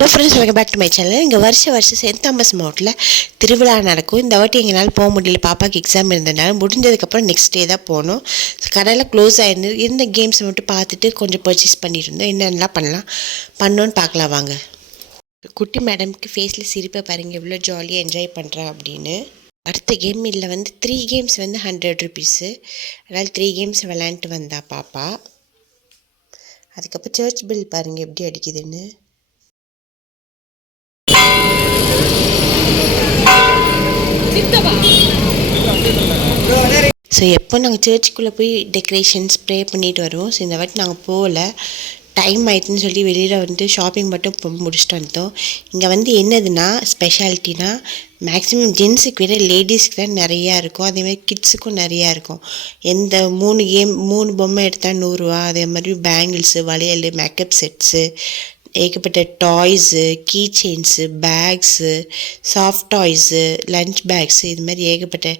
Hello friends welcome back to my channel இங்கே வருஷம் வருஷம் சென்ட் தாமஸ் மவுட்டில் திருவிழா நடக்கும். இந்த வாட்டி எங்களால் போக முடியல. பாப்பாக்கு எக்ஸாம் இருந்ததுனால முடிஞ்சதுக்கப்புறம் நெக்ஸ்ட் டே தான் போனோம் கடையில் க்ளோஸ் ஆகிருந்து இருந்த கேம்ஸ் மட்டும் பார்த்துட்டு கொஞ்சம் பர்ச்சேஸ் பண்ணியிருந்தோம் என்னென்னலாம் பண்ணலாம்? பண்ணோன்னு பார்க்கலாம் வாங்க. குட்டி மேடம்க்கு ஃபேஸில் சிரிப்பை பாருங்க. எவ்வளோ ஜாலியாக என்ஜாய் பண்ணுறா அப்படின்னு. அடுத்த கேம் இதில் வந்து த்ரீ கேம்ஸ் வந்து ஹண்ட்ரட் ருபீஸு அதனால் த்ரீ கேம்ஸ் விளாண்டுட்டு வந்தா பாப்பா. அதுக்கப்புறம் சர்ச் பில் பாருங்கள் எப்படி அடிக்குதுன்னு. ஸோ எப்போ நாங்கள் சர்ச்சுக்குள்ளே போய் டெக்கரேஷன்ஸ் ப்ரே பண்ணிட்டு வருவோம்? ஸோ இந்த வாட்டி நாங்கள் போகல. டைம் ஆயிடுச்சுன்னு சொல்லி வெளியில் வந்து ஷாப்பிங் மட்டும் இப்போ முடிச்சுட்டு வந்தோம் இங்கே வந்து என்னதுன்னா ஸ்பெஷாலிட்டினா மேக்ஸிமம் ஜென்ஸுக்கு விட லேடிஸ்க்கு தான் நிறையா இருக்கும். அதேமாதிரி கிட்ஸுக்கும் நிறையா இருக்கும். எந்த மூணு கேம் மூணு பொம்மை எடுத்தால் நூறுரூவா அதே மாதிரி பேங்கிள்ஸு வளையல் மேக்கப் செட்ஸு ஏகப்பட்ட toys key chains bags soft toys lunch bags இது மாதிரி ஏகப்பட்ட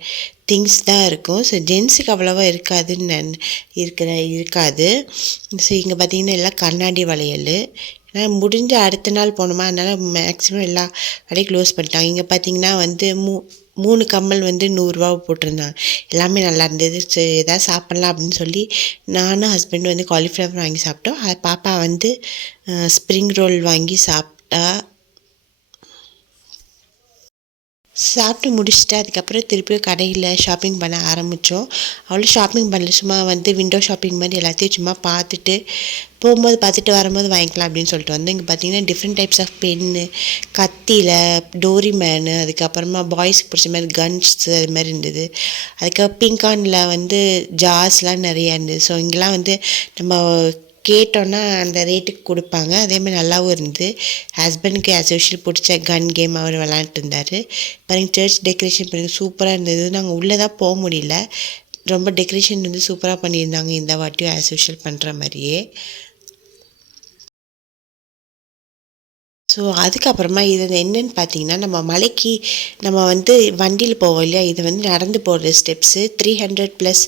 திங்ஸ் தான் இருக்கும். ஸோ ஜென்ஸுக்கு அவ்வளோவா இருக்காதுன்னு நான் இருக்கிற இருக்காது. ஸோ இங்கே பார்த்தீங்கன்னா எல்லாம் கண்ணாடி வளையல். ஏன்னா முடிஞ்ச அடுத்த நாள் போனோமா அதனால் மேக்ஸிமம் எல்லா கடையும் க்ளோஸ் பண்ணிட்டாங்க. இங்கே பார்த்தீங்கன்னா வந்து மூ மூணு கம்மல் வந்து நூறுரூவா போட்டிருந்தாங்க. எல்லாமே நல்லா இருந்தது. சரி எதாவது சாப்பிட்லாம் அப்படின்னு சொல்லி நானும் ஹஸ்பண்ட் வந்து காலிஃப்ளவர் வாங்கி சாப்பிட்டோம். அது பாப்பா வந்து ஸ்ப்ரிங் ரோல் வாங்கி சாப்பிட்டா சாப்பிட்டு முடிச்சுட்டு அதுக்கப்புறம் திருப்பியும் கடையில் ஷாப்பிங் பண்ண ஆரம்பித்தோம் அவ்வளோ ஷாப்பிங் பண்ணல. சும்மா வந்து விண்டோ ஷாப்பிங் மாதிரி எல்லாத்தையும் சும்மா பார்த்துட்டு போகும்போது பார்த்துட்டு வரும்போது வாங்கிக்கலாம் அப்படின்னு சொல்லிட்டு வந்து இங்கே பார்த்தீங்கன்னா டிஃப்ரெண்ட் டைப்ஸ் ஆஃப் பென்னு கத்தியில் டோரி மேனு அதுக்கப்புறமா பாய்ஸ்க்கு பிடிச்ச மாதிரி கன்ஸ் அது மாதிரி இருந்தது. அதுக்கப்புறம் பிங்கானில் வந்து ஜார்ஸ்லாம் நிறையா இருந்தது. ஸோ இங்கெல்லாம் வந்து நம்ம கேட்டோன்னா அந்த ரேட்டுக்கு கொடுப்பாங்க. அதேமாதிரி நல்லாவும் இருந்து ஹஸ்பண்டுக்கு ஆஸ் யூஷுவல் பிடிச்ச கன் கேம் அவர் விளாண்டுட்டு இருந்தார் பாருங்கள் சர்ச் டெக்கரேஷன் பண்ணி சூப்பராக இருந்தது. நாங்கள் உள்ளே தான் போக முடியல. ரொம்ப டெக்கரேஷன் வந்து சூப்பராக பண்ணியிருந்தாங்க இந்த வாட்டியும் ஆஸ் யூஷுவல் பண்ணுற மாதிரியே. ஸோ அதுக்கப்புறமா இது என்னென்னு பார்த்தீங்கன்னா நம்ம மலைக்கு நம்ம வந்து வண்டியில் போவோம் இல்லையா? இது வந்து நடந்து போகிற steps three hundred plus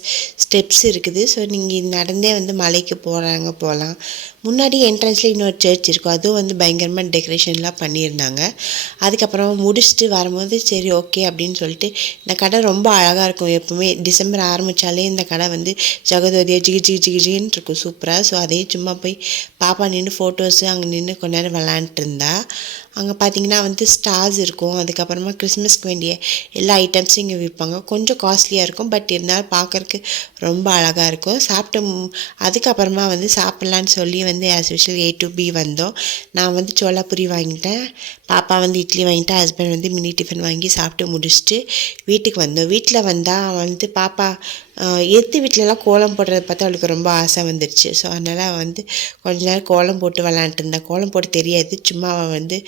steps இருக்குது. ஸோ நீங்கள் நடந்தே வந்து மலைக்கு போகிறாங்க போகலாம் முன்னாடி என்ட்ரன்ஸில் இன்னொரு சர்ச் இருக்கும். அதுவும் வந்து பயங்கரமாக டெக்கரேஷன்லாம் பண்ணியிருந்தாங்க. அதுக்கப்புறமா முடிச்சுட்டு வரும்போது சரி ஓகே அப்படின்னு சொல்லிட்டு இந்த கடை ரொம்ப அழகாக இருக்கும். எப்போவுமே டிசம்பர் ஆரம்பித்தாலே இந்த கடை வந்து ஜெகதோதியாக ஜிகி ஜிகி ஜிகி ஜிகின்னு இருக்கும். சூப்பராக ஸோ அதையும் சும்மா போய் பாப்பா நின்று ஃபோட்டோஸு அங்கே நின்று கொஞ்ச நேரம் விளாண்டுட்டு இருந்தா அங்கே பார்த்தீங்கன்னா வந்து ஸ்டார்ஸ் இருக்கும். அதுக்கப்புறமா கிறிஸ்மஸ்க்கு வேண்டிய எல்லா ஐட்டம்ஸும் இங்கே விற்பாங்க கொஞ்சம் காஸ்ட்லியாக இருக்கும். பட் இருந்தாலும் பார்க்குறக்கு ரொம்ப அழகாக இருக்கும். சாப்பிட்டு அதுக்கப்புறமா வந்து சாப்பிட்லான்னு சொல்லி வந்து as usual A to B வந்தோம். நான் வந்து சோளாபுரி வாங்கிட்டேன். பாப்பா வந்து இட்லி வாங்கிட்டேன் ஹஸ்பண்ட் வந்து மினி டிஃபன் வாங்கி சாப்பிட்டு முடிச்சுட்டு வீட்டுக்கு வந்தோம். வீட்டில் வந்தால் வந்து பாப்பா எத்து வீட்டிலலாம் கோலம் போடுறத பார்த்தா அவளுக்கு ரொம்ப ஆசை வந்துடுச்சு ஸோ அதனால் வந்து கொஞ்ச நேரம் கோலம் போட்டு விளாண்டுட்டு கோலம் போட்டு தெரியாது. சும்மா அவள் வந்து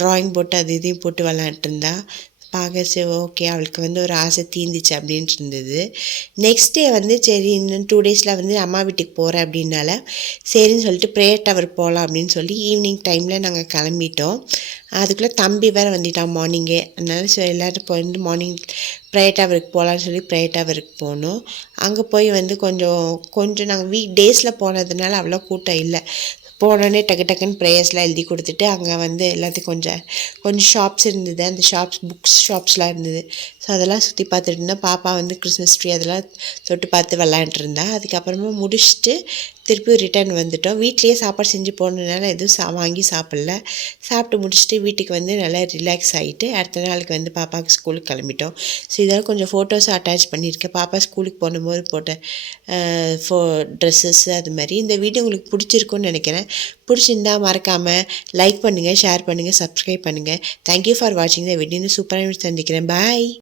ட்ராயிங் போட்டு அது இதையும் போட்டு விளாண்டுட்டு பார்க்க சரி ஓகே அவளுக்கு வந்து ஒரு ஆசை தீந்துச்சு அப்படின்ட்டு இருந்தது. நெக்ஸ்ட் டே வந்து சரி இன்னும் டூ டேஸில் வந்து அம்மா வீட்டுக்கு போகிறேன் அப்படின்னால சரின்னு சொல்லிட்டு ப்ரேயர் டவர் போகலாம் அப்படின்னு சொல்லி ஈவினிங் டைமில் நாங்கள் கிளம்பிட்டோம். அதுக்குள்ளே தம்பி வேறு வந்துட்டான் மார்னிங்கே அதனால ஸோ எல்லோரும் போயிட்டு மார்னிங் ப்ரேயர் டவருக்கு போகலான்னு சொல்லி ப்ரேயர் டவருக்கு போனோம். அங்கே போய் வந்து கொஞ்சம் கொஞ்சம் நாங்கள் வீக் டேஸில் போனதுனால அவ்வளோ கூட்டம் இல்லை. போனோடனே டக்கு டக்குன்னு ப்ரேயர்ஸ்லாம் எழுதி கொடுத்துட்டு அங்கே வந்து எல்லாத்தையும் கொஞ்சம் கொஞ்சம் ஷாப்ஸ் இருந்தது. அந்த ஷாப்ஸ் புக்ஸ் ஷாப்ஸ்லாம் இருந்தது. ஸோ அதெல்லாம் சுற்றி பார்த்துட்டு இருந்தேன் பாப்பா வந்து கிறிஸ்மஸ் ட்ரீ அதெல்லாம் தொட்டு பார்த்து விளாண்டுருந்தா அதுக்கப்புறமா முடிச்சுட்டு திருப்பி ரிட்டர்ன் வந்துட்டோம். வீட்லேயே சாப்பாடு செஞ்சு போனதுனால எதுவும் சா வாங்கி சாப்பிட்ல. சாப்பிட்டு முடிச்சுட்டு வீட்டுக்கு வந்து நல்லா ரிலாக்ஸ் ஆகிட்டு அடுத்த நாளுக்கு வந்து பாப்பாவுக்கு ஸ்கூலுக்கு கிளம்பிட்டோம். ஸோ இதெல்லாம் கொஞ்சம் ஃபோட்டோஸ் அட்டாச் பண்ணியிருக்கேன். பாப்பா ஸ்கூலுக்கு போகும்போது போட்ட ஃபோ ட்ரெஸ்ஸஸ் அது மாதிரி. இந்த வீடியோ உங்களுக்கு பிடிச்சிருக்குன்னு நினைக்கிறேன். பிடிச்சிருந்தா மறக்காமல் லைக் பண்ணுங்கள் ஷேர் பண்ணுங்கள் சப்ஸ்கிரைப் பண்ணுங்கள் தேங்க்யூ ஃபார் வாட்சிங் த வீடியோன்னு சூப்பராக சந்திக்கிறேன். பாய்